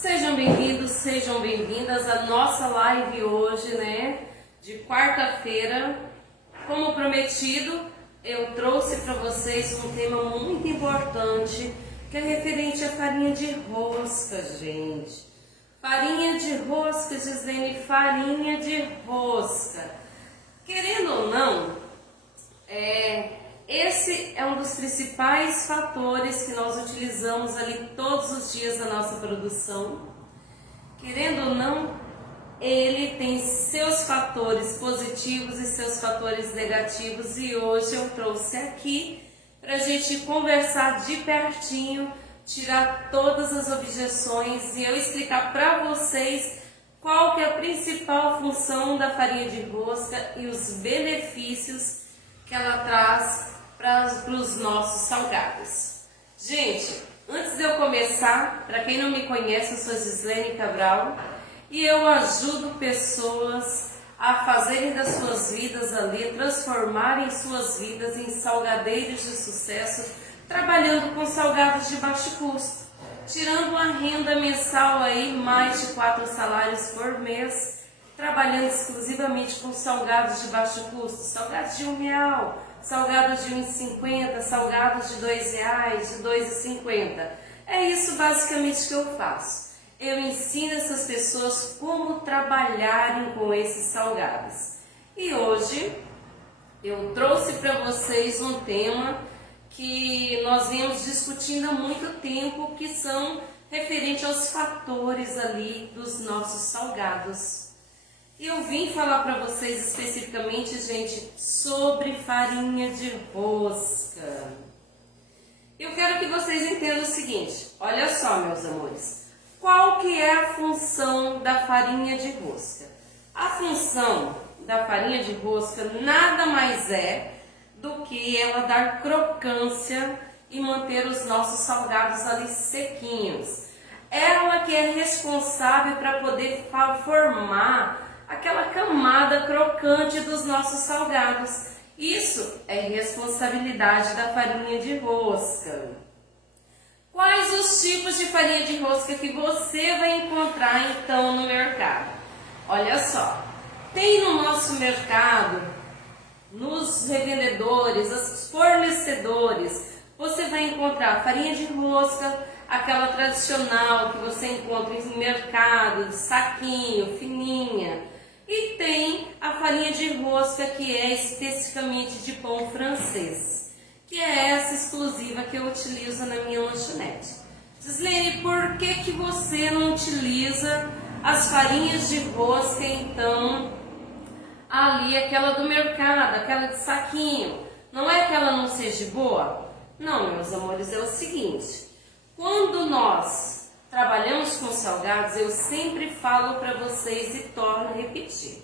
Sejam bem-vindos, sejam bem-vindas à nossa live hoje, né? De quarta-feira. Como prometido, eu trouxe para vocês um tema muito importante, que é referente à farinha de rosca, gente. Farinha de rosca, Gislene, farinha de rosca. Querendo ou não, esse é um dos principais fatores que nós utilizamos ali todos os dias da nossa produção. Querendo ou não, ele tem seus fatores positivos e seus fatores negativos, e hoje eu trouxe aqui para a gente conversar de pertinho, tirar todas as objeções e eu explicar para vocês qual que é a principal função da farinha de rosca e os benefícios que ela traz para os nossos salgados. Gente, antes de eu começar, para quem não me conhece, eu sou Gislene Cabral e eu ajudo pessoas a fazerem das suas vidas ali, transformarem suas vidas em salgadeiros de sucesso, trabalhando com salgados de baixo custo, tirando uma renda mensal aí, mais de 4 salários por mês, trabalhando exclusivamente com salgados de baixo custo, salgados de R$1, salgados de R$1,50, salgados de R$2, de R$2,50. É isso basicamente que eu faço. Eu ensino essas pessoas como trabalharem com esses salgados. E hoje eu trouxe para vocês um tema que nós viemos discutindo há muito tempo, que são referentes aos fatores ali dos nossos salgados. E eu vim falar para vocês especificamente, gente, sobre farinha de rosca. Eu quero que vocês entendam o seguinte, olha só, meus amores, qual que é a função da farinha de rosca? A função da farinha de rosca nada mais é do que ela dar crocância e manter os nossos salgados ali sequinhos. Ela que é responsável para poder formar aquela camada crocante dos nossos salgados. Isso é responsabilidade da farinha de rosca. Quais os tipos de farinha de rosca que você vai encontrar então no mercado? Olha só, tem no nosso mercado, nos revendedores, os fornecedores, você vai encontrar farinha de rosca, aquela tradicional que você encontra em mercado, de saquinho, fininha. E tem a farinha de rosca que é especificamente de pão francês, que é essa exclusiva que eu utilizo na minha lanchonete. Gislene, por que você não utiliza as farinhas de rosca, então, ali, aquela do mercado, aquela de saquinho? Não é que ela não seja boa? Não, meus amores, é o seguinte, quando nós trabalhamos com salgados, eu sempre falo para vocês e torno a repetir.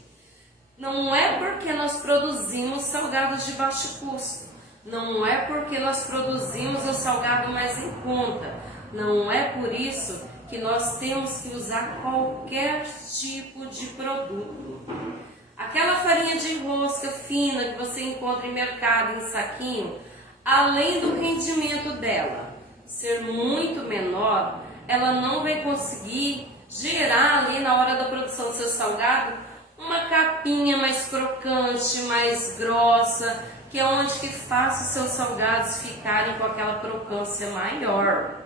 Não é porque nós produzimos salgados de baixo custo, não é porque nós produzimos o salgado mais em conta, não é por isso que nós temos que usar qualquer tipo de produto. Aquela farinha de rosca fina que você encontra em mercado, em saquinho, além do rendimento dela ser muito menor, ela não vai conseguir gerar ali na hora da produção do seu salgado uma capinha mais crocante, mais grossa, que é onde que faz os seus salgados ficarem com aquela crocância maior.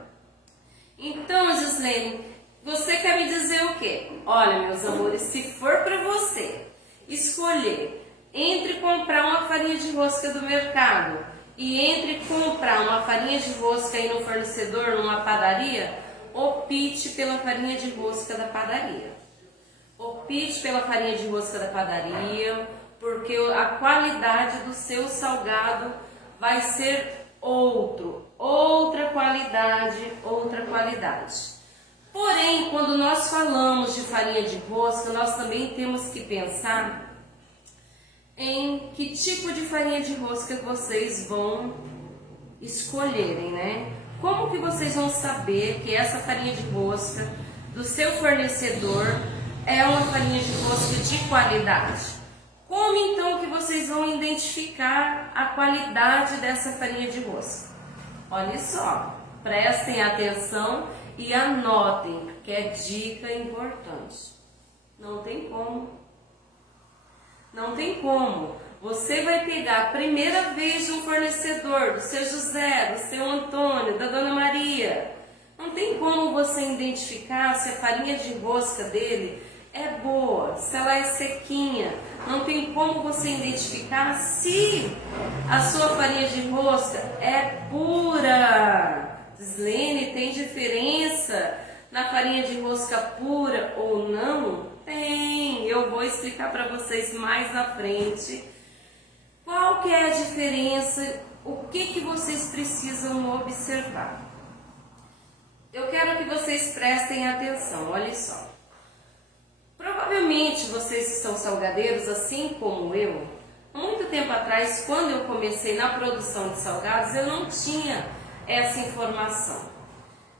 Então, Gislene, você quer me dizer o quê? Olha, meus amores, se for para você escolher entre comprar uma farinha de rosca do mercado e entre comprar uma farinha de rosca aí no fornecedor, numa padaria, opte pela farinha de rosca da padaria. Opte pela farinha de rosca da padaria, porque a qualidade do seu salgado vai ser outra qualidade. Porém, quando nós falamos de farinha de rosca, nós também temos que pensar em que tipo de farinha de rosca vocês vão escolherem, né? Como que vocês vão saber que essa farinha de rosca do seu fornecedor é uma farinha de rosca de qualidade? Como então que vocês vão identificar a qualidade dessa farinha de rosca? Olha só, prestem atenção E anotem, que é dica importante. Não tem como. Não tem como. Você vai pegar a primeira vez de um fornecedor, do seu José, do seu Antônio, da Dona Maria. Não tem como você identificar se a farinha de rosca dele é boa, se ela é sequinha. Não tem como você identificar se a sua farinha de rosca é pura. Gislene, tem diferença na farinha de rosca pura ou não? Tem. Eu vou explicar para vocês mais na frente qual que é a diferença, o que vocês precisam observar. Eu quero que vocês prestem atenção, olha só. Provavelmente vocês que são salgadeiros, assim como eu, muito tempo atrás, quando eu comecei na produção de salgados, eu não tinha essa informação.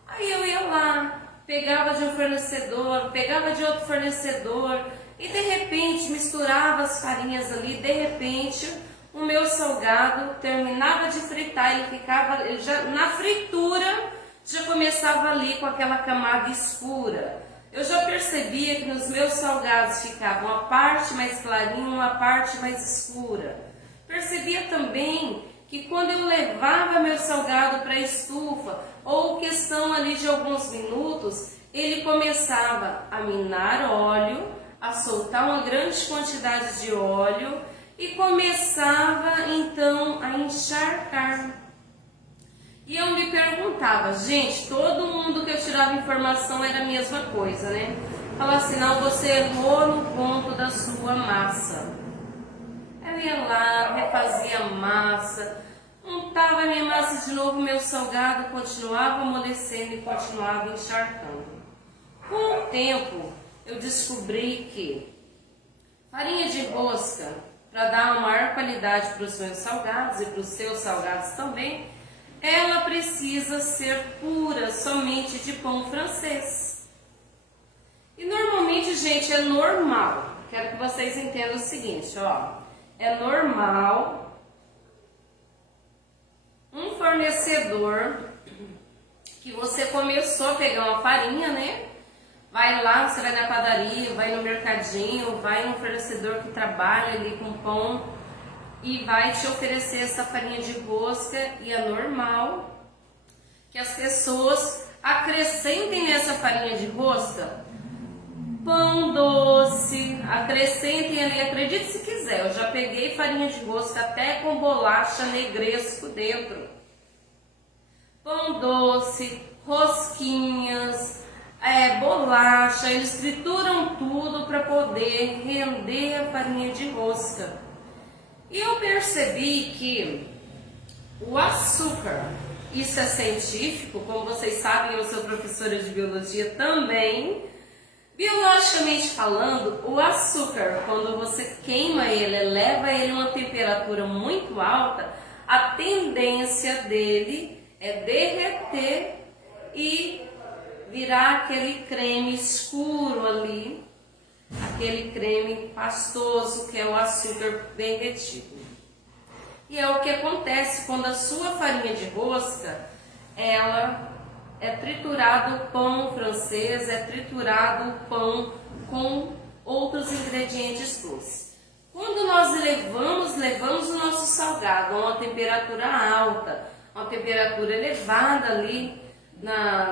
Aí eu ia lá, pegava de um fornecedor, pegava de outro fornecedor e de repente misturava as farinhas ali, de repente o meu salgado terminava de fritar, ele já na fritura já começava ali com aquela camada escura. Eu já percebia que nos meus salgados ficava uma parte mais clarinha, uma parte mais escura. Percebia também que quando eu levava meu salgado para a estufa, ou questão ali de alguns minutos, ele começava a minar óleo, a soltar uma grande quantidade de óleo e começava então a encharcar. E eu me perguntava, gente, todo mundo que eu tirava informação era a mesma coisa, né? Falava assim, não, você errou no ponto da sua massa. Eu ia lá, refazia a massa, montava a minha massa de novo, meu salgado continuava amolecendo e continuava encharcando. Com o tempo, eu descobri que farinha de rosca, para dar uma maior qualidade para os meus salgados e para os seus salgados também, ela precisa ser pura, somente de pão francês. E normalmente, gente, é normal. Quero que vocês entendam o seguinte, ó. É normal um fornecedor que você começou a pegar uma farinha, né? Vai lá, você vai na padaria, vai no mercadinho, vai num fornecedor que trabalha ali com pão e vai te oferecer essa farinha de rosca, e é normal que as pessoas acrescentem nessa farinha de rosca pão doce, acrescentem ali, acredite se quiser, eu já peguei farinha de rosca até com bolacha negresco dentro. Pão doce, rosquinhas, bolacha, eles trituram tudo para poder render a farinha de rosca. E eu percebi que o açúcar, isso é científico, como vocês sabem, eu sou professora de biologia também. Biologicamente falando, o açúcar, quando você queima ele, eleva ele a uma temperatura muito alta, a tendência dele é derreter e virar aquele creme escuro ali, aquele creme pastoso que é o açúcar derretido. E é o que acontece quando a sua farinha de rosca, ela é triturado o pão francês, é triturado o pão com outros ingredientes doces. Quando nós levamos o nosso salgado a uma temperatura alta, uma temperatura elevada ali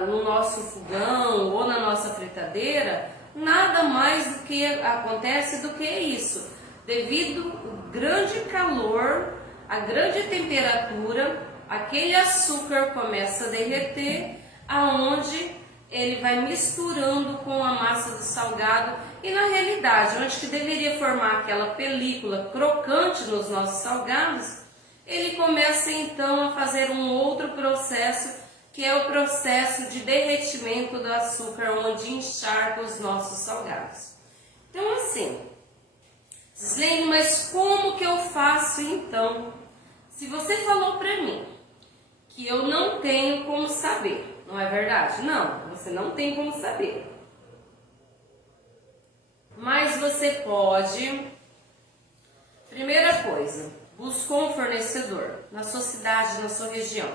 no nosso fogão ou na nossa fritadeira, nada mais do que acontece do que isso. Devido ao grande calor, a grande temperatura, aquele açúcar começa a derreter, aonde ele vai misturando com a massa do salgado e na realidade, onde que deveria formar aquela película crocante nos nossos salgados, ele começa então a fazer um outro processo, que é o processo de derretimento do açúcar, onde encharca os nossos salgados. Então assim, Gislene, mas como que eu faço então? Se você falou para mim que eu não tenho como saber, não é verdade? Não, você não tem como saber. Mas você pode, primeira coisa, buscou um fornecedor na sua cidade, na sua região.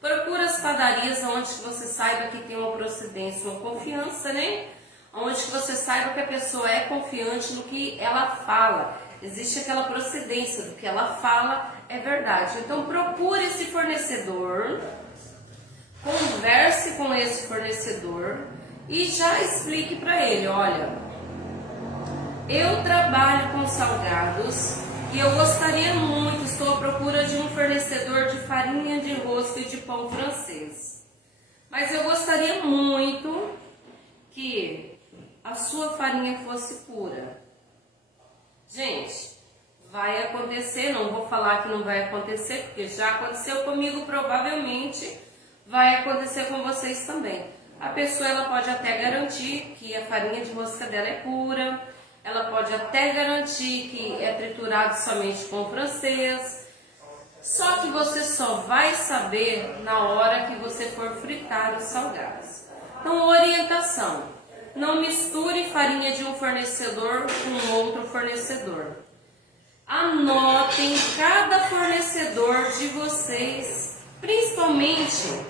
Procura as padarias onde você saiba que tem uma procedência, uma confiança, né? Onde você saiba que a pessoa é confiante no que ela fala. Existe aquela procedência do que ela fala, é verdade. Então procure esse fornecedor, converse com esse fornecedor e já explique para ele, olha, eu trabalho com salgados e eu gostaria muito, estou à procura de um fornecedor de farinha de rosca e de pão francês. Mas eu gostaria muito que a sua farinha fosse pura. Gente, vai acontecer, não vou falar que não vai acontecer, porque já aconteceu comigo, provavelmente vai acontecer com vocês também. A pessoa ela pode até garantir que a farinha de rosca dela é pura, ela pode até garantir que é triturado somente com francês, só que você só vai saber na hora que você for fritar os salgados. Então, orientação. Não misture farinha de um fornecedor com outro fornecedor. Anotem cada fornecedor de vocês, principalmente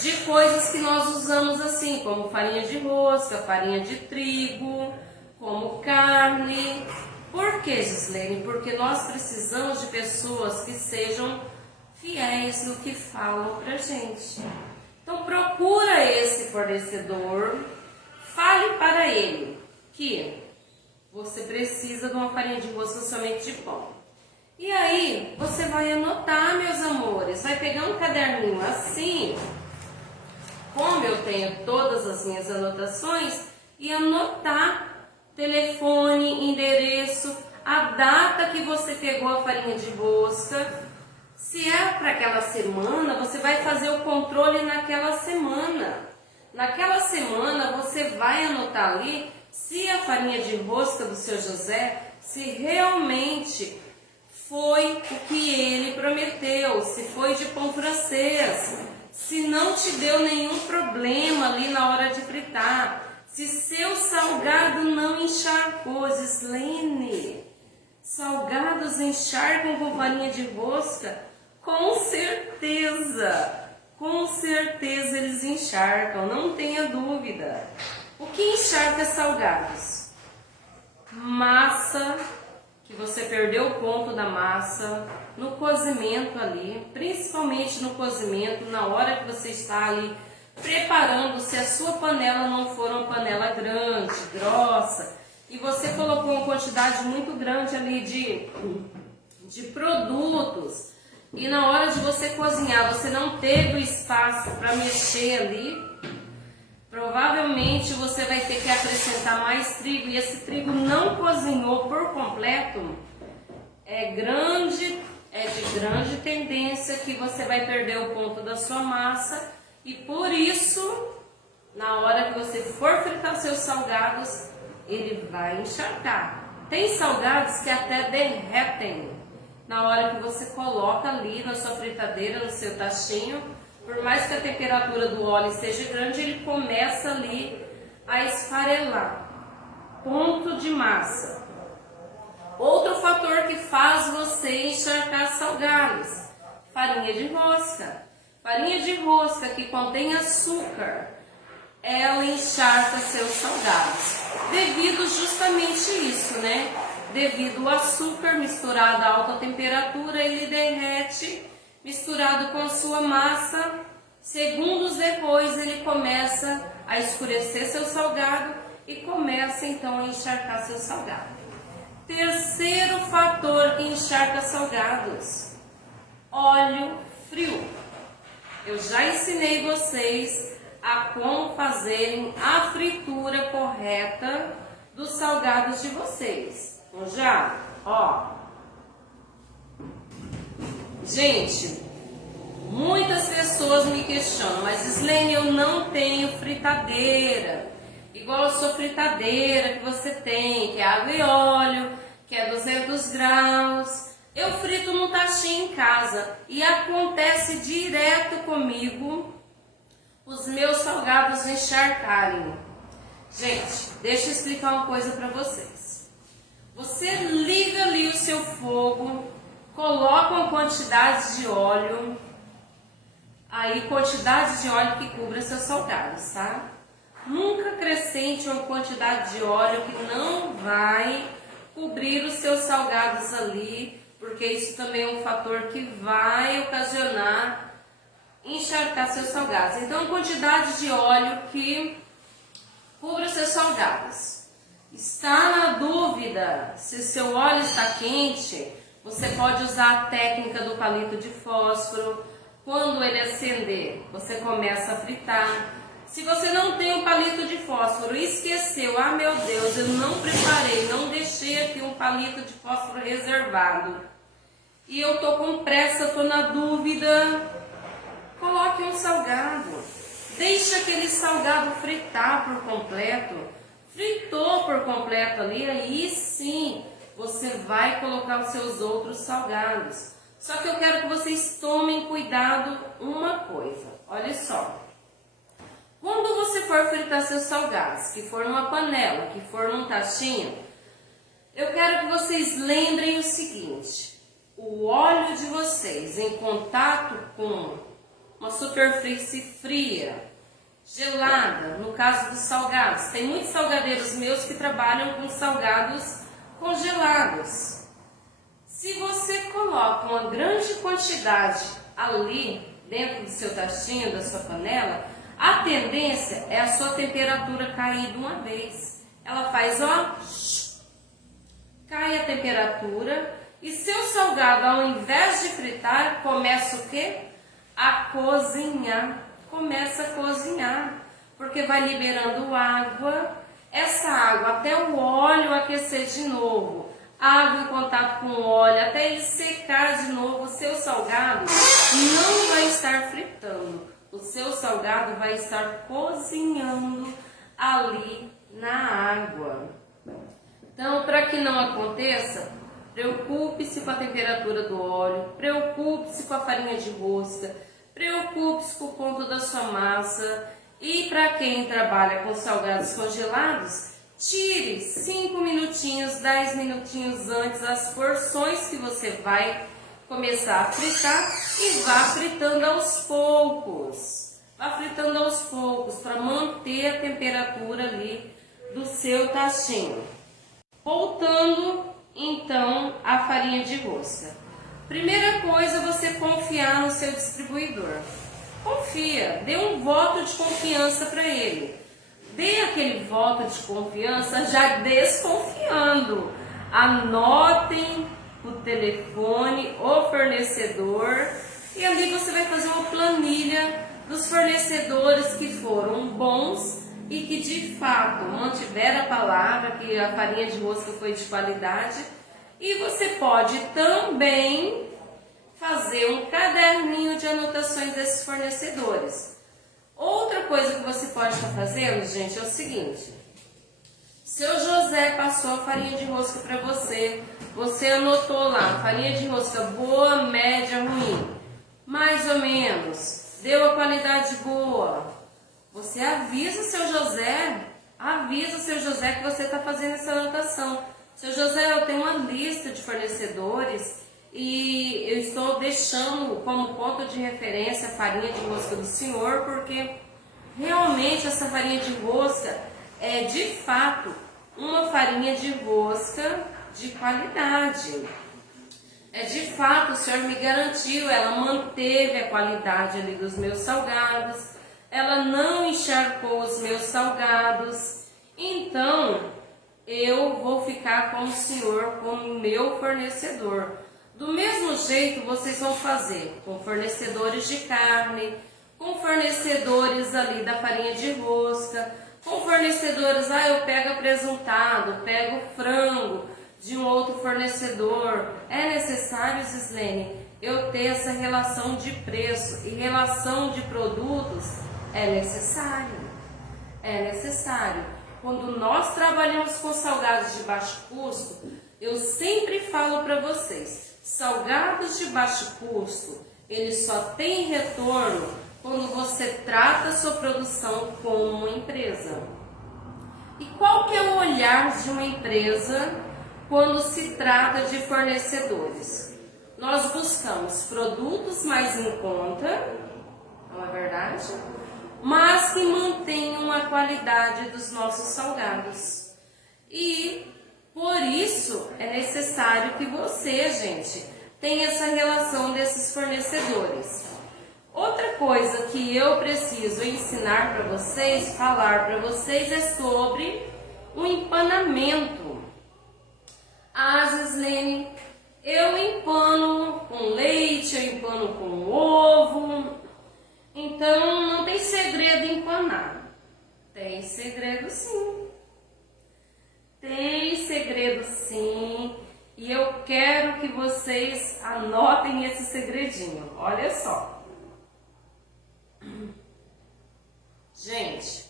de coisas que nós usamos assim, como farinha de rosca, farinha de trigo, como carne. Por que, Gislene? Porque nós precisamos de pessoas que sejam fiéis no que falam pra gente. Então procura esse fornecedor. Fale para ele que você precisa de uma farinha de rosca somente de pão. E aí, você vai anotar, meus amores. Vai pegar um caderninho assim, como eu tenho todas as minhas anotações, e anotar telefone, endereço, a data que você pegou a farinha de rosca. Se é para aquela semana, você vai fazer o controle naquela semana. Naquela semana você vai anotar ali se a farinha de rosca do seu José, se realmente foi o que ele prometeu, se foi de pão francês, se não te deu nenhum problema ali na hora de fritar, se seu salgado não encharcou. Gislene, salgados encharcam com farinha de rosca? Com certeza eles encharcam, não tenha dúvida. O que encharca salgados? Massa, que você perdeu o ponto da massa, no cozimento ali, principalmente no cozimento, na hora que você está ali preparando, se a sua panela não for uma panela grande, grossa, e você colocou uma quantidade muito grande ali de produtos, e na hora de você cozinhar, você não teve o espaço para mexer ali, provavelmente você vai ter que acrescentar mais trigo, e esse trigo não cozinhou por completo, é de grande tendência que você vai perder o ponto da sua massa, e por isso, na hora que você for fritar seus salgados, ele vai encharcar. Tem salgados que até derretem na hora que você coloca ali na sua fritadeira, no seu tachinho. Por mais que a temperatura do óleo esteja grande, ele começa ali a esfarelar. Ponto de massa. Outro fator que faz você encharcar salgados: farinha de rosca. Farinha de rosca que contém açúcar, ela encharca seus salgados. Devido justamente isso, né? Devido ao açúcar misturado a alta temperatura, ele derrete, misturado com a sua massa. Segundos depois, ele começa a escurecer seu salgado e começa então a encharcar seu salgado. Terceiro fator que encharca salgados: óleo frio. Eu já ensinei vocês a como fazerem a fritura correta dos salgados de vocês. Então já, ó. Gente, muitas pessoas me questionam, mas Gislene, eu não tenho fritadeira, igual a sua fritadeira que você tem, que é água e óleo, que é 200 graus. Eu frito no tachinho em casa e acontece direto comigo os meus salgados encharcarem. Gente, deixa eu explicar uma coisa para vocês. Você liga ali o seu fogo, coloca uma quantidade de óleo, aí quantidade de óleo que cubra seus salgados, tá? Nunca acrescente uma quantidade de óleo que não vai cobrir os seus salgados ali, porque isso também é um fator que vai ocasionar encharcar seus salgados. Então, quantidade de óleo que cubra os seus salgados. Está na dúvida se seu óleo está quente? Você pode usar a técnica do palito de fósforo. Quando ele acender, você começa a fritar. Se você não tem um palito de fósforo, esqueceu, ah meu Deus, eu não preparei, não deixei aqui um palito de fósforo reservado, e eu tô com pressa, tô na dúvida, coloque um salgado, deixa aquele salgado fritar por completo. Fritou por completo ali, aí sim você vai colocar os seus outros salgados. Só que eu quero que vocês tomem cuidado uma coisa, olha só. Quando você for fritar seus salgados, que for numa panela, que for num tachinho, eu quero que vocês lembrem o seguinte: o óleo de vocês em contato com uma superfície fria, gelada, no caso dos salgados, tem muitos salgadeiros meus que trabalham com salgados congelados. Se você coloca uma grande quantidade ali dentro do seu tachinho, da sua panela, a tendência é a sua temperatura cair de uma vez. Ela faz, ó, cai a temperatura e seu salgado, ao invés de fritar, começa o quê? A cozinhar. Começa a cozinhar, porque vai liberando água. Essa água, até o óleo aquecer de novo, água em contato com o óleo, até ele secar de novo, o seu salgado não vai estar fritando. O seu salgado vai estar cozinhando ali na água. Então, para que não aconteça, preocupe-se com a temperatura do óleo, preocupe-se com a farinha de rosca, preocupe-se com o ponto da sua massa. E para quem trabalha com salgados congelados, tire 5 minutinhos, 10 minutinhos antes as porções que você vai começar a fritar e vá fritando aos poucos. Vá fritando aos poucos para manter a temperatura ali do seu tachinho. Voltando então à farinha de rosca. Primeira coisa, você confiar no seu distribuidor. Confia, dê um voto de confiança para ele. Dê aquele voto de confiança já desconfiando. Anotem o telefone, o fornecedor, e ali você vai fazer uma planilha dos fornecedores que foram bons e que de fato mantiveram a palavra, que a farinha de rosca foi de qualidade. E você pode também fazer um caderninho de anotações desses fornecedores. Outra coisa que você pode estar fazendo, gente, é o seguinte: seu José passou a farinha de rosca para você, você anotou lá, farinha de rosca boa, média, ruim, mais ou menos, deu a qualidade boa. Você avisa o seu José que você está fazendo essa anotação. Seu José, eu tenho uma lista de fornecedores e eu estou deixando como ponto de referência a farinha de rosca do senhor, porque realmente essa farinha de rosca é de fato uma farinha de rosca de qualidade. É de fato, o senhor me garantiu, ela manteve a qualidade ali dos meus salgados, ela não encharcou os meus salgados, então eu vou ficar com o senhor como meu fornecedor. Do mesmo jeito vocês vão fazer com fornecedores de carne, com fornecedores ali da farinha de rosca, com fornecedores, eu pego apresuntado, pego frango de um outro fornecedor. É necessário, Zislene, eu ter essa relação de preço e relação de produtos? É necessário. É necessário. Quando nós trabalhamos com salgados de baixo custo, eu sempre falo para vocês, salgados de baixo custo, eles só têm retorno quando você trata a sua produção como uma empresa. E qual que é o olhar de uma empresa quando se trata de fornecedores? Nós buscamos produtos mais em conta não é verdade? Mas que mantenham a qualidade dos nossos salgados. E por isso é necessário que você, gente, tenha essa relação desses fornecedores. Outra coisa que eu preciso ensinar para vocês, falar para vocês, é sobre o empanamento. Gislene, eu empano com leite, eu empano com ovo, então não tem segredo em empanar. Tem segredo sim. Tem segredo sim. E eu quero que vocês anotem esse segredinho. Olha só. Gente,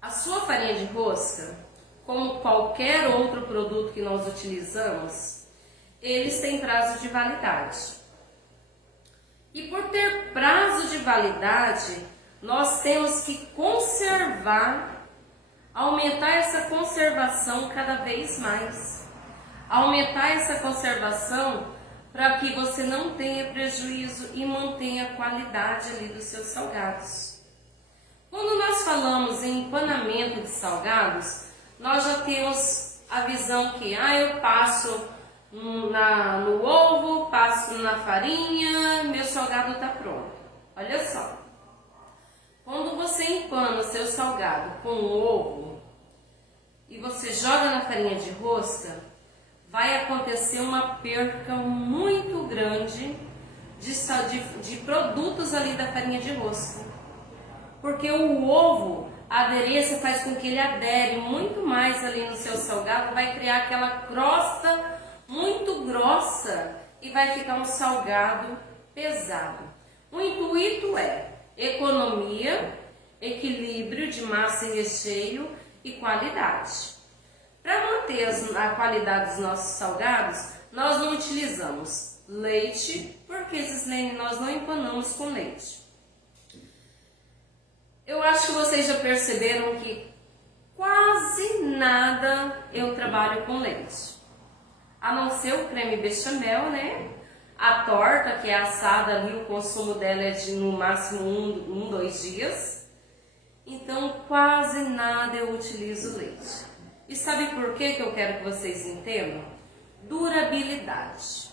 a sua farinha de rosca, como qualquer outro produto que nós utilizamos, eles têm prazo de validade. E por ter prazo de validade, nós temos que conservar, aumentar essa conservação cada vez mais. Aumentar essa conservação para que você não tenha prejuízo e mantenha a qualidade ali dos seus salgados. Quando nós falamos em empanamento de salgados, nós já temos a visão que eu passo no ovo, passo na farinha, meu salgado está pronto. Olha só, quando você empana o seu salgado com ovo e você joga na farinha de rosca, vai acontecer uma perca muito grande de produtos ali da farinha de rosca. Porque o ovo, a aderência faz com que ele adere muito mais ali no seu salgado, vai criar aquela crosta muito grossa e vai ficar um salgado pesado. O intuito é economia, equilíbrio de massa e recheio e qualidade. Para manter a qualidade dos nossos salgados, nós não utilizamos leite, porque Gislene, nós não empanamos com leite. Eu acho que vocês já perceberam que quase nada eu trabalho com leite. A não ser o creme bechamel, né? A torta, que é assada ali, o consumo dela é de no máximo 2 dias. Então, quase nada eu utilizo leite. E sabe por que eu quero que vocês entendam? Durabilidade.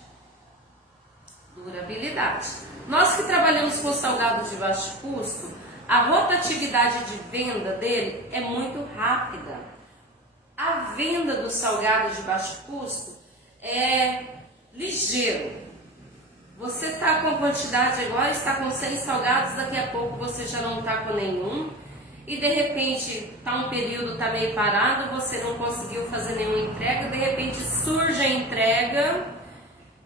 Durabilidade. Nós que trabalhamos com salgado de baixo custo, a rotatividade de venda dele é muito rápida. A venda do salgado de baixo custo é ligeiro. Você está com quantidade agora, está com 100 salgados, daqui a pouco você já não está com nenhum. E de repente está um período, está meio parado, você não conseguiu fazer nenhuma entrega, de repente surge a entrega.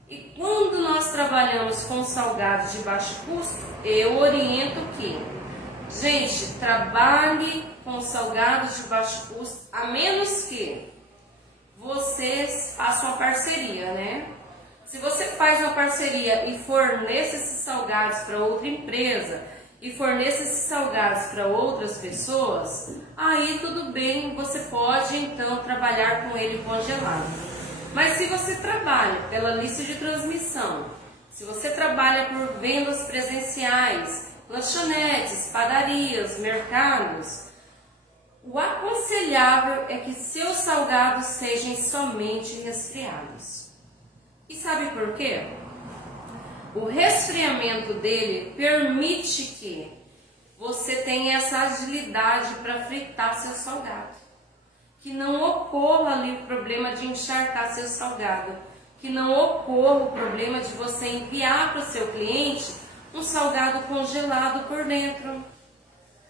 E quando nós trabalhamos com salgados de baixo custo, eu oriento que, gente, trabalhe com salgados de baixo custo, a menos que vocês façam uma parceria, né? Se você faz uma parceria e fornece esses salgados para outra empresa, e forneça esses salgados para outras pessoas, aí tudo bem, você pode então trabalhar com ele congelado. Mas se você trabalha pela lista de transmissão, se você trabalha por vendas presenciais, lanchonetes, padarias, mercados, o aconselhável é que seus salgados sejam somente resfriados. E sabe por quê? O resfriamento dele permite que você tenha essa agilidade para fritar seu salgado. Que não ocorra ali o problema de encharcar seu salgado. Que não ocorra o problema de você enviar para o seu cliente um salgado congelado por dentro.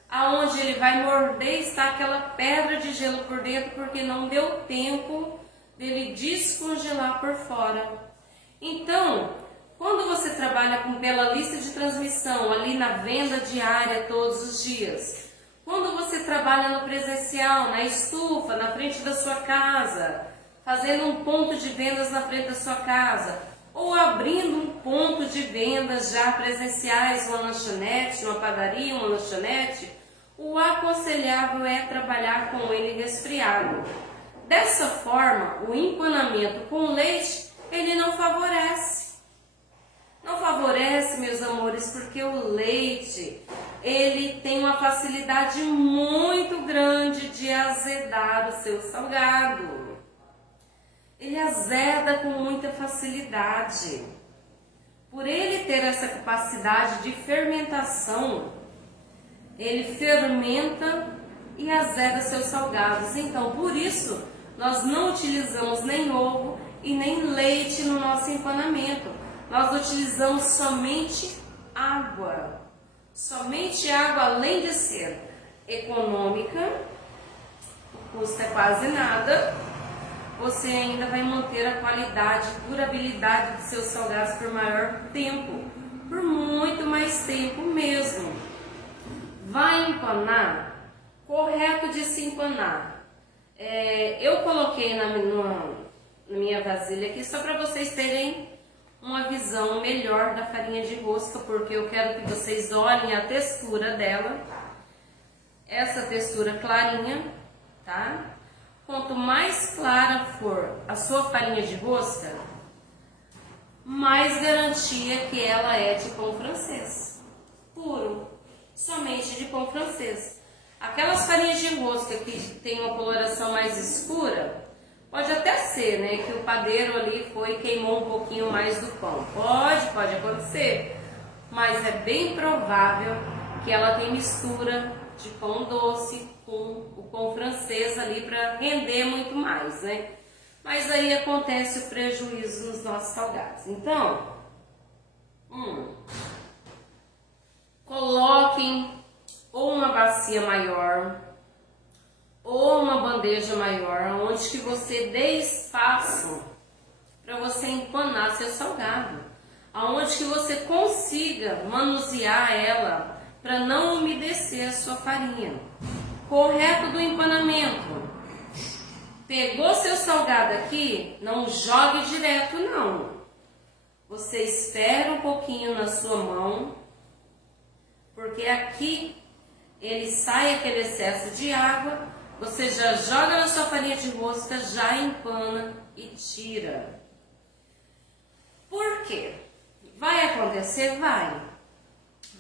Aonde ele vai morder está aquela pedra de gelo por dentro porque não deu tempo dele descongelar por fora. Então, quando você trabalha pela lista de transmissão, ali na venda diária todos os dias, quando você trabalha no presencial, na estufa, na frente da sua casa, fazendo um ponto de vendas na frente da sua casa, ou abrindo um ponto de vendas já presenciais, uma lanchonete, uma padaria, uma lanchonete, o aconselhável é trabalhar com ele resfriado. Dessa forma, o empanamento com leite, ele não favorece. Não favorece, meus amores, porque o leite, ele tem uma facilidade muito grande de azedar o seu salgado. Ele azeda com muita facilidade. Por ele ter essa capacidade de fermentação, ele fermenta e azeda seus salgados. Então, por isso, nós não utilizamos nem ovo e nem leite no nosso empanamento. Nós utilizamos somente água. Somente água, além de ser econômica, o custo é quase nada, você ainda vai manter a qualidade e durabilidade dos seus salgados por maior tempo, por muito mais tempo mesmo. Vai empanar? Correto de se empanar. Eu coloquei na minha vasilha aqui só para vocês terem uma visão melhor da farinha de rosca, porque eu quero que vocês olhem a textura dela. Essa textura clarinha, tá? Quanto mais clara for a sua farinha de rosca, mais garantia que ela é de pão francês. Puro, somente de pão francês. Aquelas farinhas de rosca que tem uma coloração mais escura, pode até ser, né, que o padeiro ali queimou um pouquinho mais do pão. Pode acontecer, mas é bem provável que ela tem mistura de pão doce com o pão francês ali para render muito mais, né? Mas aí acontece o prejuízo nos nossos salgados. Então, coloquem ou uma bacia maior ou uma bandeja maior, onde que você dê espaço para você empanar seu salgado, aonde que você consiga manusear ela para não umedecer a sua farinha. Correto do empanamento. Pegou seu salgado aqui, não jogue direto não. Você espera um pouquinho na sua mão, porque aqui ele sai aquele excesso de água. Você já joga na sua farinha de rosca, já empana e tira. Por quê? Vai acontecer?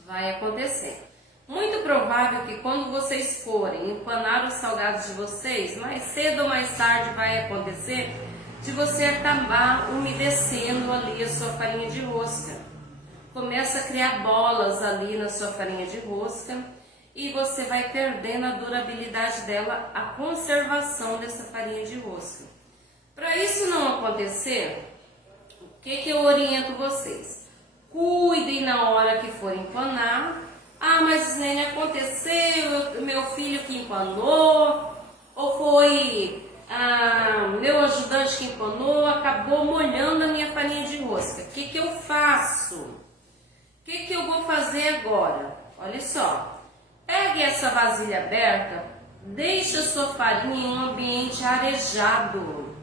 Vai acontecer. Muito provável que quando vocês forem empanar os salgados de vocês, mais cedo ou mais tarde vai acontecer de você acabar umedecendo ali a sua farinha de rosca. Começa a criar bolas ali na sua farinha de rosca. E você vai perdendo a durabilidade dela, a conservação dessa farinha de rosca. Para isso não acontecer, o que eu oriento vocês? Cuidem na hora que for empanar. Ah, mas nem aconteceu, meu filho que empanou, ou foi meu ajudante que empanou, acabou molhando a minha farinha de rosca. O que eu faço? O que eu vou fazer agora? Olha só. Pegue essa vasilha aberta, deixe a sua farinha em um ambiente arejado.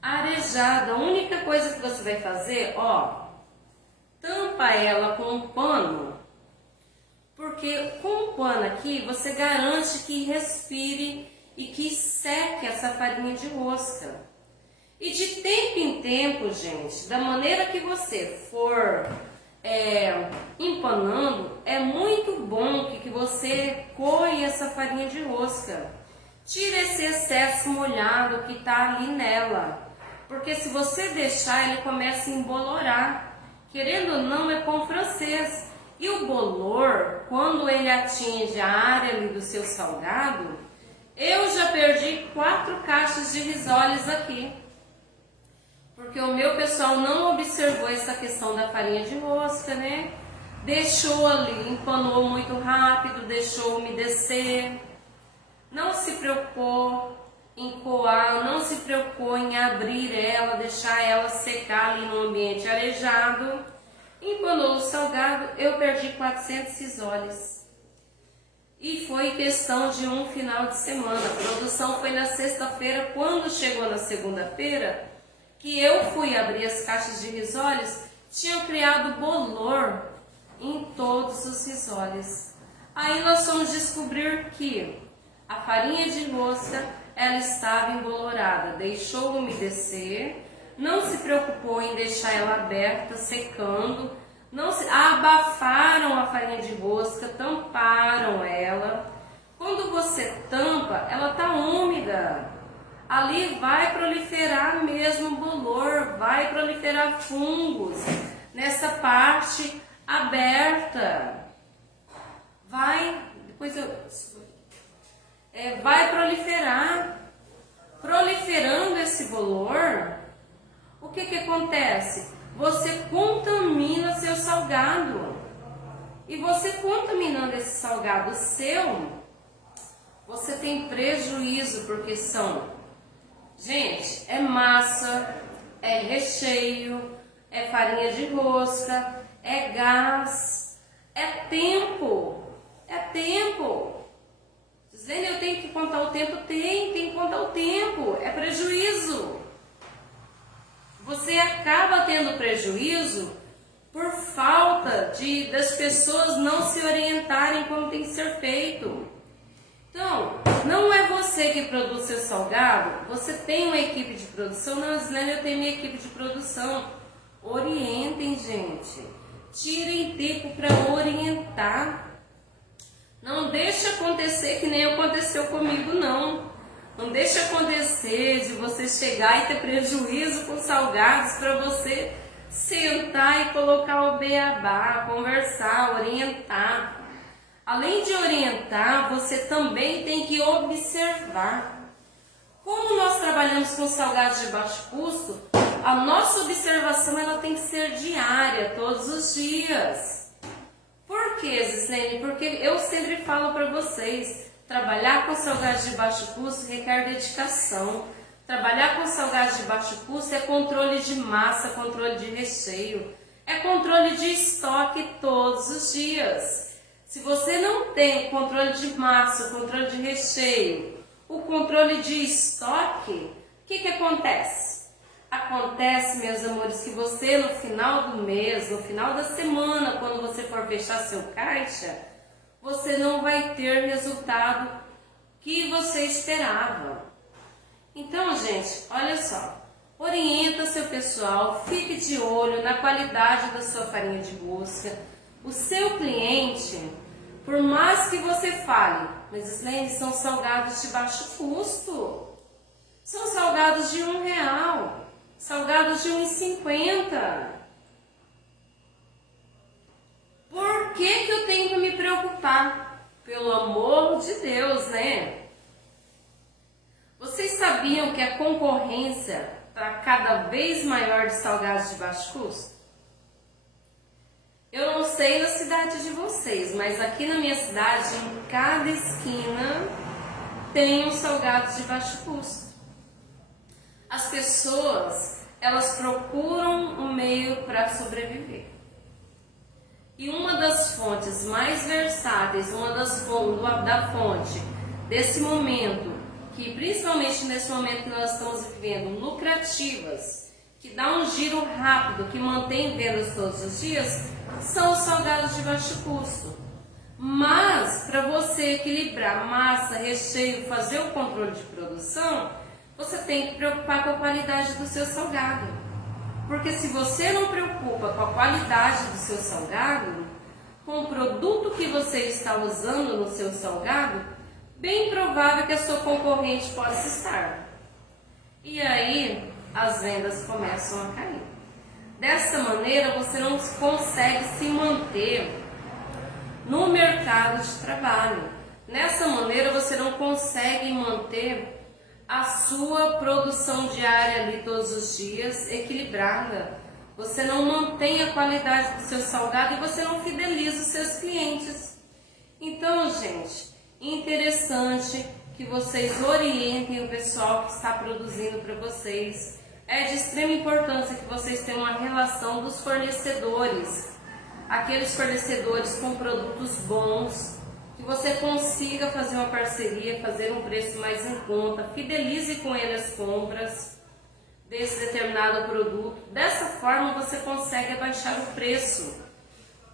Arejado, a única coisa que você vai fazer, tampa ela com um pano, porque com o pano aqui você garante que respire e que seque essa farinha de rosca. E de tempo em tempo, gente, da maneira que você for empanando, é muito bom que você coe essa farinha de rosca. Tira esse excesso molhado que está ali nela, porque se você deixar, ele começa a embolorar. Querendo ou não, é pão francês. E o bolor, quando ele atinge a área ali do seu salgado, eu já perdi 4 caixas de risoles aqui. Porque o meu pessoal não observou essa questão da farinha de rosca, né? Deixou ali, empanou muito rápido, deixou umedecer. Não se preocupou em coar, não se preocupou em abrir ela, deixar ela secar ali no ambiente arejado. Empanou o salgado, eu perdi 400 risoles. E foi questão de um final de semana. A produção foi na sexta-feira. Quando chegou na segunda-feira, que eu fui abrir as caixas de risoles, tinham criado bolor em todos os risoles. Aí nós fomos descobrir que a farinha de rosca, ela estava embolorada, deixou umedecer, não se preocupou em deixar ela aberta, secando, Não se abafaram a farinha de rosca, tamparam ela. Quando você tampa, ela está úmida. Ali vai proliferar mesmo bolor, vai proliferar fungos nessa parte aberta. Vai proliferar. Proliferando esse bolor, o que acontece? Você contamina seu salgado. E você contaminando esse salgado seu, você tem prejuízo, porque gente, é massa, é recheio, é farinha de rosca, é gás, é tempo, Dizendo eu tenho que contar o tempo, tem que contar o tempo, é prejuízo. Você acaba tendo prejuízo por falta das pessoas não se orientarem como tem que ser feito. Então, não é você que produz seu salgado, você tem uma equipe de produção. Não, Gislene, eu tenho minha equipe de produção. Orientem, gente. Tirem tempo para orientar. Não deixa acontecer que nem aconteceu comigo, não. Não deixa acontecer de você chegar e ter prejuízo com salgados para você sentar e colocar o beabá, conversar, orientar. Além de orientar, você também tem que observar. Como nós trabalhamos com salgados de baixo custo, a nossa observação ela tem que ser diária, todos os dias. Por quê, Gislene? Porque eu sempre falo para vocês, trabalhar com salgados de baixo custo requer dedicação. Trabalhar com salgados de baixo custo é controle de massa, controle de recheio, é controle de estoque todos os dias. Se você não tem o controle de massa, o controle de recheio, o controle de estoque, o que acontece? Acontece, meus amores, que você no final do mês, no final da semana, quando você for fechar seu caixa, você não vai ter resultado que você esperava. Então, gente, olha só, orienta seu pessoal, fique de olho na qualidade da sua farinha de rosca. O seu cliente, por mais que você fale, mas Gislene, são salgados de baixo custo, são salgados de R$1, salgados de R$1,50. Por que eu tenho que me preocupar? Pelo amor de Deus, né? Vocês sabiam que a concorrência está cada vez maior de salgados de baixo custo? Eu não sei na cidade de vocês, mas aqui na minha cidade, em cada esquina, tem um salgado de baixo custo. As pessoas, elas procuram um meio para sobreviver. E uma das fontes mais versáteis, da fonte desse momento, que principalmente nesse momento que nós estamos vivendo, lucrativas, que dá um giro rápido, que mantém vendas todos os dias, são os salgados de baixo custo. Mas, para você equilibrar massa, recheio, fazer o controle de produção, você tem que preocupar com a qualidade do seu salgado. Porque se você não preocupa com a qualidade do seu salgado, com o produto que você está usando no seu salgado, bem provável que a sua concorrente possa estar. E aí, as vendas começam a cair. Dessa maneira, você não consegue se manter no mercado de trabalho. Nessa maneira, você não consegue manter a sua produção diária ali todos os dias equilibrada. Você não mantém a qualidade do seu salgado e você não fideliza os seus clientes. Então, gente, interessante que vocês orientem o pessoal que está produzindo para vocês. É de extrema importância que vocês tenham uma relação dos fornecedores, aqueles fornecedores com produtos bons, que você consiga fazer uma parceria, fazer um preço mais em conta, fidelize com ele as compras desse determinado produto. Dessa forma você consegue abaixar o preço,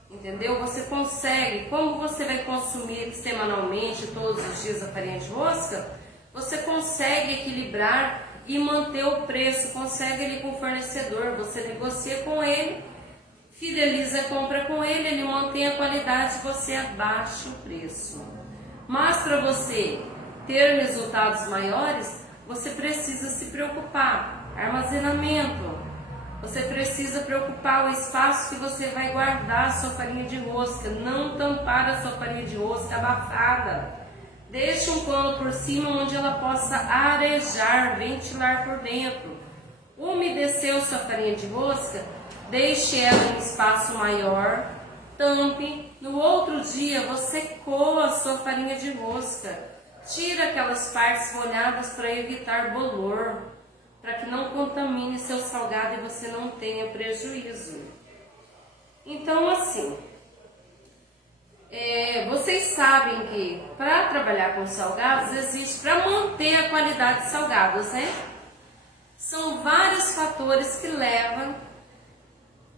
entendeu? Você consegue, como você vai consumir semanalmente, todos os dias a farinha de rosca, você consegue equilibrar e manter o preço, consegue ali com o fornecedor, você negocia com ele, fidelize a compra com ele mantém a qualidade e você abaixa o preço. Mas para você ter resultados maiores, você precisa se preocupar. Armazenamento. Você precisa preocupar o espaço que você vai guardar a sua farinha de rosca. Não tampar a sua farinha de rosca abafada. Deixe um pano por cima onde ela possa arejar, ventilar por dentro. Umedeceu sua farinha de rosca, deixe ela em espaço maior, tampe. No outro dia você coa a sua farinha de rosca. Tira aquelas partes molhadas para evitar bolor, para que não contamine seu salgado e você não tenha prejuízo. Então assim, vocês sabem que para trabalhar com salgados existe, para manter a qualidade de salgados, né? São vários fatores que levam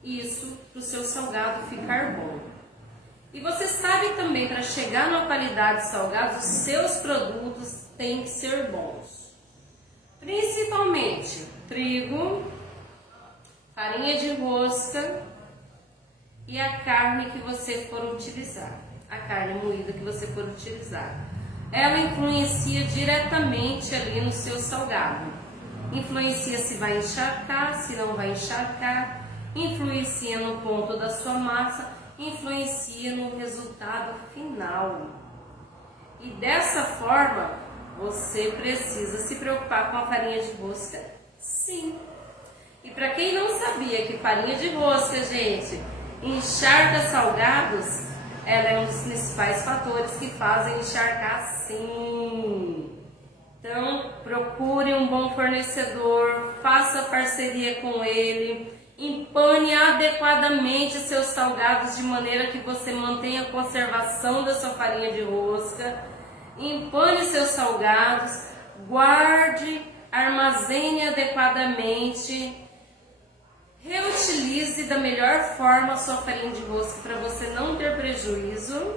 isso para o seu salgado ficar bom. E você sabe também, para chegar na qualidade de salgados, os seus produtos têm que ser bons. Principalmente trigo, farinha de rosca e a carne que você for utilizar. A carne moída que você for utilizar. Ela influencia diretamente ali no seu salgado. Influencia se vai encharcar, se não vai encharcar. Influencia no ponto da sua massa. Influencia no resultado final. E dessa forma, você precisa se preocupar com a farinha de rosca, sim. E para quem não sabia que farinha de rosca, gente, encharca salgados, ela é um dos principais fatores que fazem encharcar, sim. Então, procure um bom fornecedor, faça parceria com ele, empane adequadamente os seus salgados de maneira que você mantenha a conservação da sua farinha de rosca. Empane seus salgados, guarde, armazene adequadamente, reutilize da melhor forma a sua farinha de rosca para você não ter prejuízo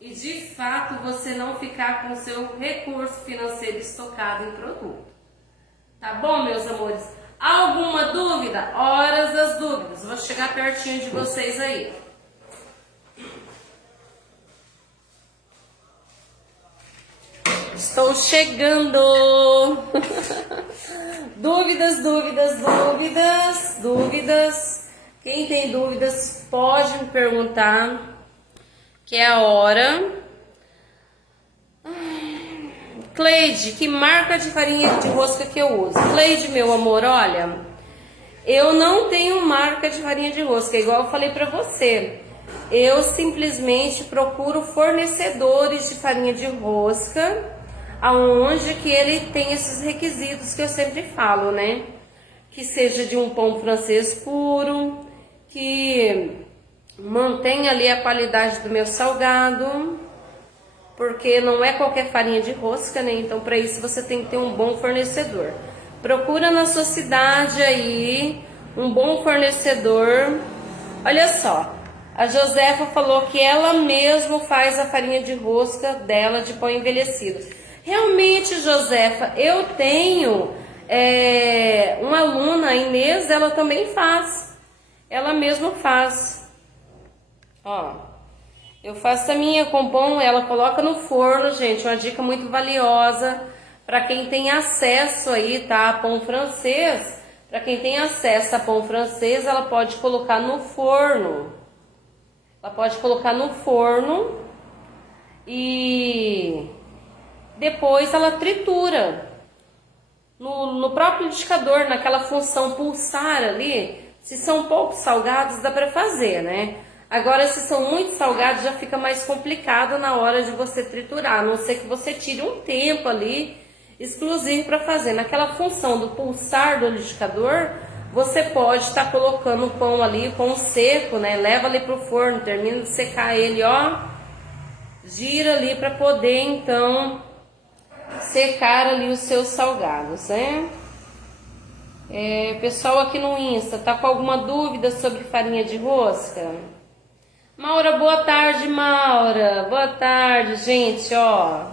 e de fato você não ficar com o seu recurso financeiro estocado em produto. Tá bom, meus amores? Alguma dúvida? Horas das dúvidas. Vou chegar pertinho de vocês aí. Estou chegando. Dúvidas. Quem tem dúvidas pode me perguntar, que é a hora. Cleide, que marca de farinha de rosca que eu uso? Cleide, meu amor, olha, eu não tenho marca de farinha de rosca, igual eu falei pra você. Eu simplesmente procuro fornecedores de farinha de rosca, aonde que ele tem esses requisitos que eu sempre falo, né? Que seja de um pão francês puro, que mantenha ali a qualidade do meu salgado, porque não é qualquer farinha de rosca, né? Então, para isso você tem que ter um bom fornecedor. Procura na sua cidade aí um bom fornecedor. Olha só, a Josefa falou que ela mesma faz a farinha de rosca dela de pão envelhecido. Realmente, Josefa, eu tenho uma aluna, a Inês, ela também faz. Ela mesma faz. Ó. Eu faço a minha com pão, ela coloca no forno, gente, uma dica muito valiosa para quem tem acesso aí, tá, a pão francês. Para quem tem acesso a pão francês, ela pode colocar no forno. Ela pode colocar no forno e depois ela tritura no próprio liquidificador, naquela função pulsar ali. Se são poucos salgados, dá para fazer, né? Agora, se são muito salgados, já fica mais complicado na hora de você triturar, a não ser que você tire um tempo ali exclusivo para fazer. Naquela função do pulsar do liquidificador, você pode estar colocando o pão ali, o pão seco, né? Leva ali pro forno, termina de secar ele, ó. Gira ali para poder, então, secar ali os seus salgados, né? Pessoal aqui no Insta, tá com alguma dúvida sobre farinha de rosca? Maura, boa tarde, Maura. Boa tarde, gente, ó.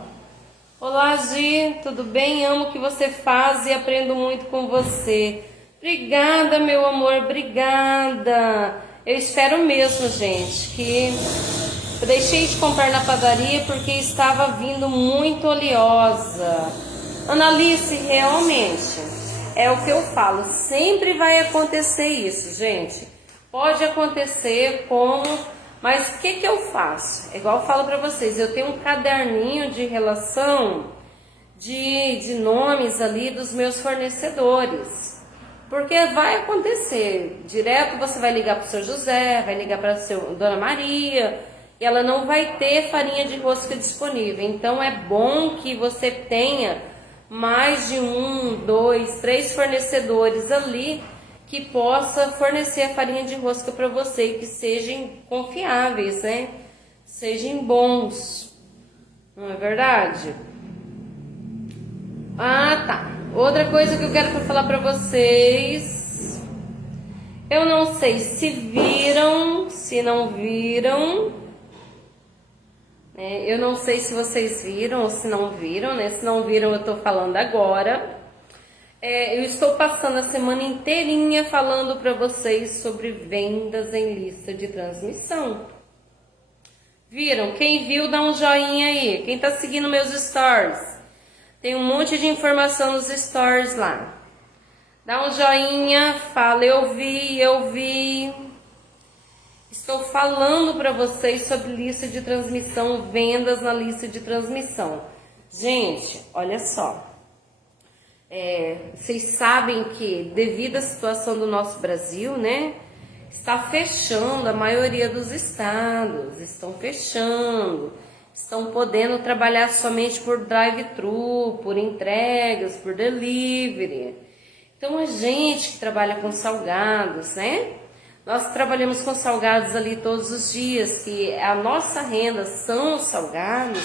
Olá, Gi, tudo bem? Amo o que você faz e aprendo muito com você. Obrigada, meu amor, obrigada. Eu espero mesmo, gente, que eu deixei de comprar na padaria porque estava vindo muito oleosa. Analice, realmente, é o que eu falo, sempre vai acontecer isso, gente. Pode acontecer mas o que eu faço? É igual eu falo para vocês, eu tenho um caderninho de relação de nomes ali dos meus fornecedores. Porque vai acontecer, direto você vai ligar para o seu José, vai ligar para a Dona Maria, e ela não vai ter farinha de rosca disponível. Então é bom que você tenha mais de 1, 2, 3 fornecedores ali que possa fornecer a farinha de rosca para você e que sejam confiáveis, né? Sejam bons, não é verdade? Ah, tá. Outra coisa que eu quero falar pra vocês, eu não sei se viram, se não viram, né? Eu não sei se vocês viram ou se não viram, né? Se não viram, eu tô falando agora. Eu estou passando a semana inteirinha falando pra vocês sobre vendas em lista de transmissão. Viram? Quem viu, dá um joinha aí. Quem tá seguindo meus stories? Tem um monte de informação nos stories lá. Dá um joinha, fala eu vi. Estou falando para vocês sobre lista de transmissão, vendas na lista de transmissão. Gente, olha só. Vocês sabem que devido à situação do nosso Brasil, né? Está fechando, a maioria dos estados estão fechando. Estão podendo trabalhar somente por drive-thru, por entregas, por delivery. Então a gente que trabalha com salgados, né? Nós trabalhamos com salgados ali todos os dias, que a nossa renda são os salgados.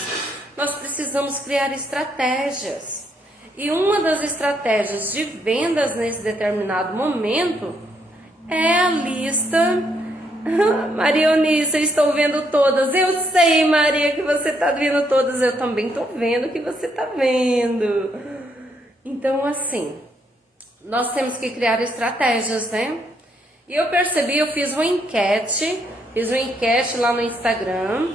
Nós precisamos criar estratégias. E uma das estratégias de vendas nesse determinado momento é a lista. Maria Eunice, eu estou vendo todas. Eu sei, Maria, que você está vendo todas. Eu também estou vendo que você está vendo. Então, assim, nós temos que criar estratégias, né? E eu percebi, eu fiz uma enquete lá no Instagram,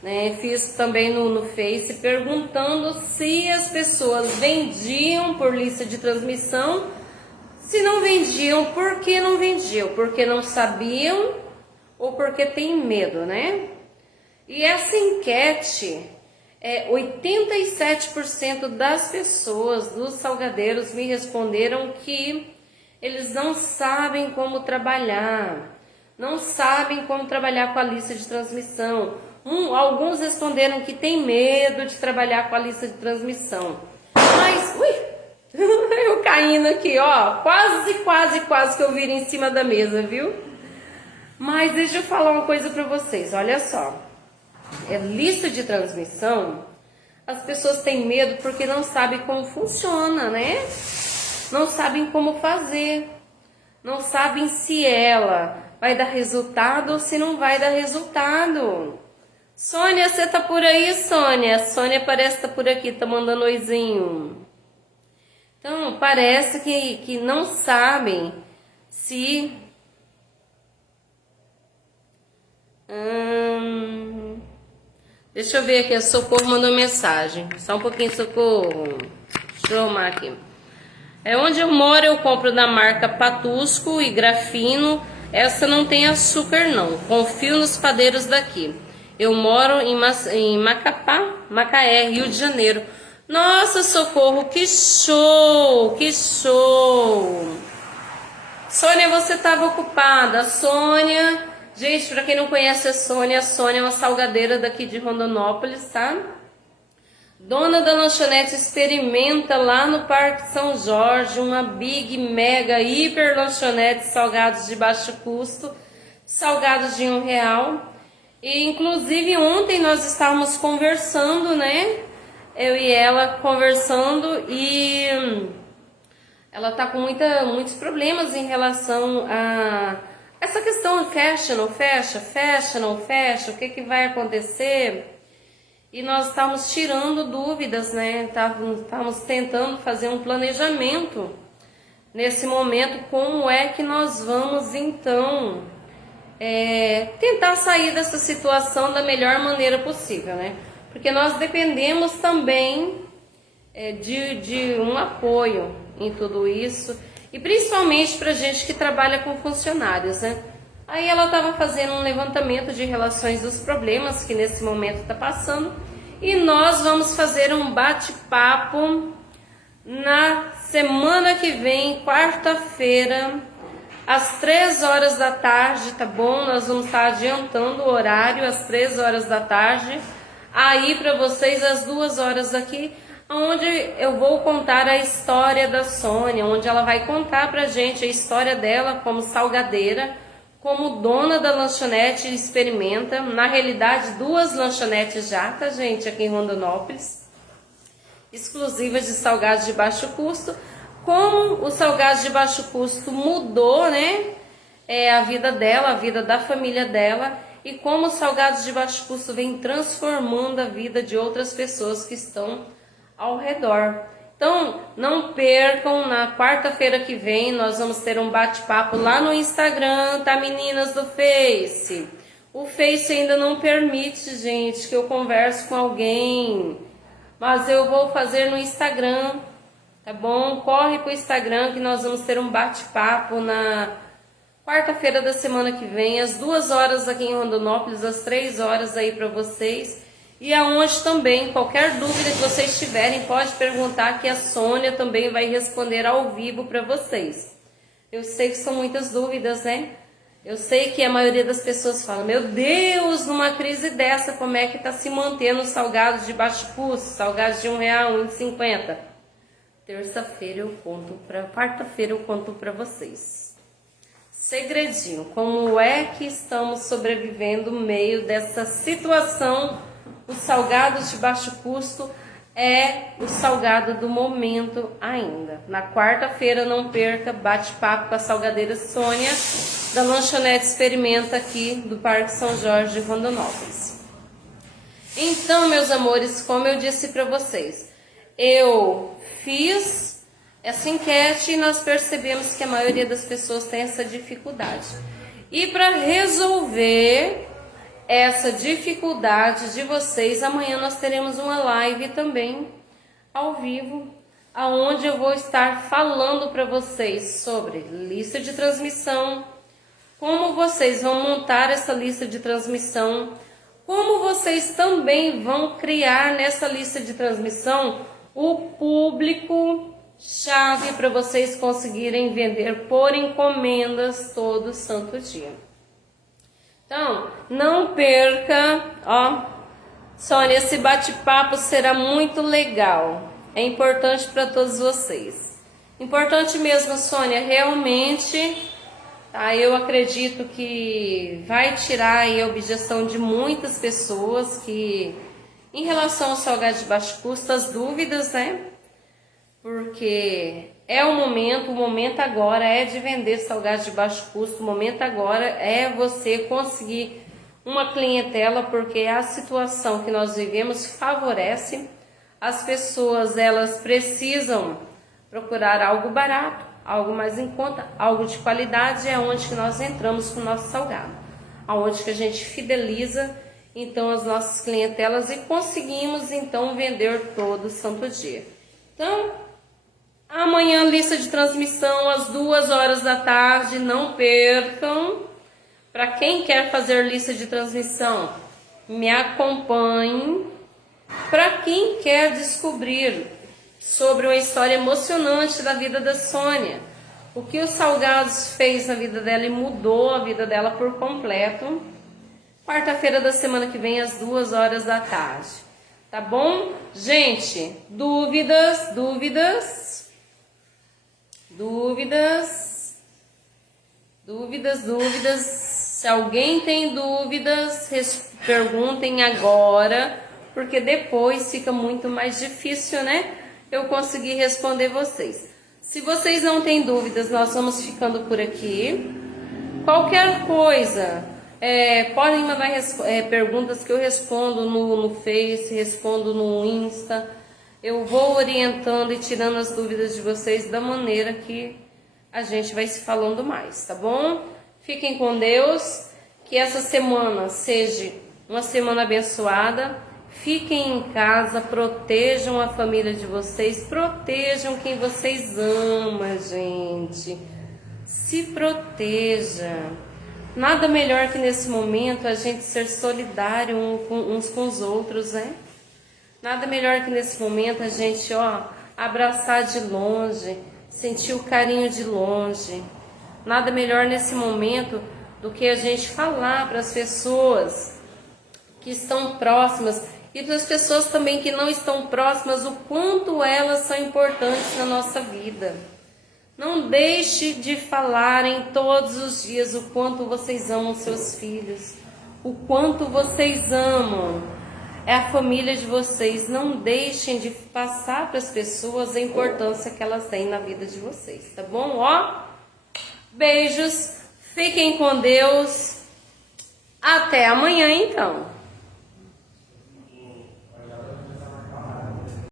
né? Fiz também no Face, perguntando se as pessoas vendiam por lista de transmissão. Se não vendiam, por que não vendiam? Porque não sabiam ou porque tem medo, né? E essa enquete, 87% das pessoas, dos salgadeiros, me responderam que eles não sabem como trabalhar, não sabem como trabalhar com a lista de transmissão. Alguns responderam que tem medo de trabalhar com a lista de transmissão. Mas, eu caindo aqui, ó, quase que eu viro em cima da mesa, viu? Mas deixa eu falar uma coisa pra vocês, olha só. Lista de transmissão, as pessoas têm medo porque não sabem como funciona, né? Não sabem como fazer. Não sabem se ela vai dar resultado ou se não vai dar resultado. Sônia, você tá por aí, Sônia? Sônia parece que tá por aqui, tá mandando oizinho. Então, parece que não sabem se... Deixa eu ver aqui, a Socorro mandou mensagem. Só um pouquinho, Socorro. Deixa eu arrumar aqui. Onde eu moro, eu compro da marca Patusco e Grafino. Essa não tem açúcar, não. Confio nos padeiros daqui. Eu moro em Macapá, Macaé, Rio de Janeiro. Nossa, Socorro, que show! Que show! Sônia, você estava ocupada. Sônia... Gente, pra quem não conhece a Sônia é uma salgadeira daqui de Rondonópolis, tá? Dona da lanchonete Experimenta lá no Parque São Jorge, uma big, mega, hiper lanchonete, salgados de baixo custo, salgados de R$1. E inclusive ontem nós estávamos conversando, né? Eu e ela conversando e ela tá com muitos problemas em relação a essa questão fecha, não fecha, fecha, não fecha, o que vai acontecer? E nós estamos tirando dúvidas, né? Estamos tentando fazer um planejamento nesse momento, como é que nós vamos então tentar sair dessa situação da melhor maneira possível, né? Porque nós dependemos também de um apoio em tudo isso, e principalmente para gente que trabalha com funcionários, né? Aí ela estava fazendo um levantamento de relações dos problemas que nesse momento está passando, e nós vamos fazer um bate-papo na semana que vem, quarta-feira, às 3 horas da tarde, tá bom? Nós vamos estar adiantando o horário às 3 horas da tarde, aí para vocês às 2 horas aqui, onde eu vou contar a história da Sônia, onde ela vai contar pra gente a história dela como salgadeira, como dona da lanchonete Experimenta. Na realidade, 2 lanchonetes já, tá, gente, aqui em Rondonópolis, exclusivas de salgados de baixo custo. Como o salgado de baixo custo mudou, né, a vida dela, a vida da família dela, e como os salgados de baixo custo vem transformando a vida de outras pessoas que estão ao redor. Então, não percam, na quarta-feira que vem nós vamos ter um bate-papo lá no Instagram, tá, meninas do Face? O Face ainda não permite, gente, que eu converse com alguém, mas eu vou fazer no Instagram, tá bom? Corre pro Instagram que nós vamos ter um bate-papo na quarta-feira da semana que vem, às 2 horas aqui em Rondonópolis, às 3 horas aí para vocês. E aonde também, qualquer dúvida que vocês tiverem, pode perguntar que a Sônia também vai responder ao vivo para vocês. Eu sei que são muitas dúvidas, né? Eu sei que a maioria das pessoas fala, meu Deus, numa crise dessa, como é que está se mantendo os salgados de baixo custo, salgados de R$1, R$1,50? Terça-feira eu conto quarta-feira eu conto para vocês. Segredinho, como é que estamos sobrevivendo no meio dessa situação? Os salgados de baixo custo é o salgado do momento ainda. Na quarta-feira, não perca, bate-papo com a salgadeira Sônia, da Lanchonete Experimenta aqui do Parque São Jorge de Rondonópolis. Então, meus amores, como eu disse para vocês, eu fiz essa enquete e nós percebemos que a maioria das pessoas tem essa dificuldade. E para resolver essa dificuldade de vocês, amanhã nós teremos uma live também ao vivo, aonde eu vou estar falando para vocês sobre lista de transmissão, como vocês vão montar essa lista de transmissão, como vocês também vão criar nessa lista de transmissão o público chave para vocês conseguirem vender por encomendas todo santo dia. Então, não perca, ó, Sônia, esse bate-papo será muito legal, é importante para todos vocês. Importante mesmo, Sônia, realmente, tá, eu acredito que vai tirar aí a objeção de muitas pessoas que, em relação ao salgado de baixo custo, as dúvidas, né? Porque é o momento agora é de vender salgados de baixo custo, o momento agora é você conseguir uma clientela, porque a situação que nós vivemos favorece as pessoas, elas precisam procurar algo barato, algo mais em conta, algo de qualidade, é onde que nós entramos com o nosso salgado, aonde que a gente fideliza então as nossas clientelas e conseguimos então vender todo santo dia. Então, amanhã, lista de transmissão às 2 horas da tarde, não percam. Para quem quer fazer lista de transmissão, me acompanhe. Para quem quer descobrir sobre uma história emocionante da vida da Sônia, o que os salgados fez na vida dela e mudou a vida dela por completo, quarta-feira da semana que vem, às 2 horas da tarde. Tá bom? Gente, dúvidas? Se alguém tem dúvidas, perguntem agora, porque depois fica muito mais difícil, né? Eu conseguir responder vocês. Se vocês não têm dúvidas, nós vamos ficando por aqui. Qualquer coisa, podem mandar perguntas que eu respondo no Face, respondo no Insta. Eu vou orientando e tirando as dúvidas de vocês da maneira que a gente vai se falando mais, tá bom? Fiquem com Deus Que essa semana seja uma semana abençoada. Fiquem em casa, protejam a família de vocês, protejam quem vocês amam, gente. Se proteja. Nada melhor que nesse momento a gente ser solidário uns com os outros, né? Nada melhor que nesse momento a gente, abraçar de longe, sentir o carinho de longe. Nada melhor nesse momento do que a gente falar para as pessoas que estão próximas e para as pessoas também que não estão próximas o quanto elas são importantes na nossa vida. Não deixe de falarem todos os dias o quanto vocês amam seus filhos, o quanto vocês amam a família de vocês. Não deixem de passar para as pessoas a importância que elas têm na vida de vocês, tá bom? Beijos, fiquem com Deus, até amanhã então.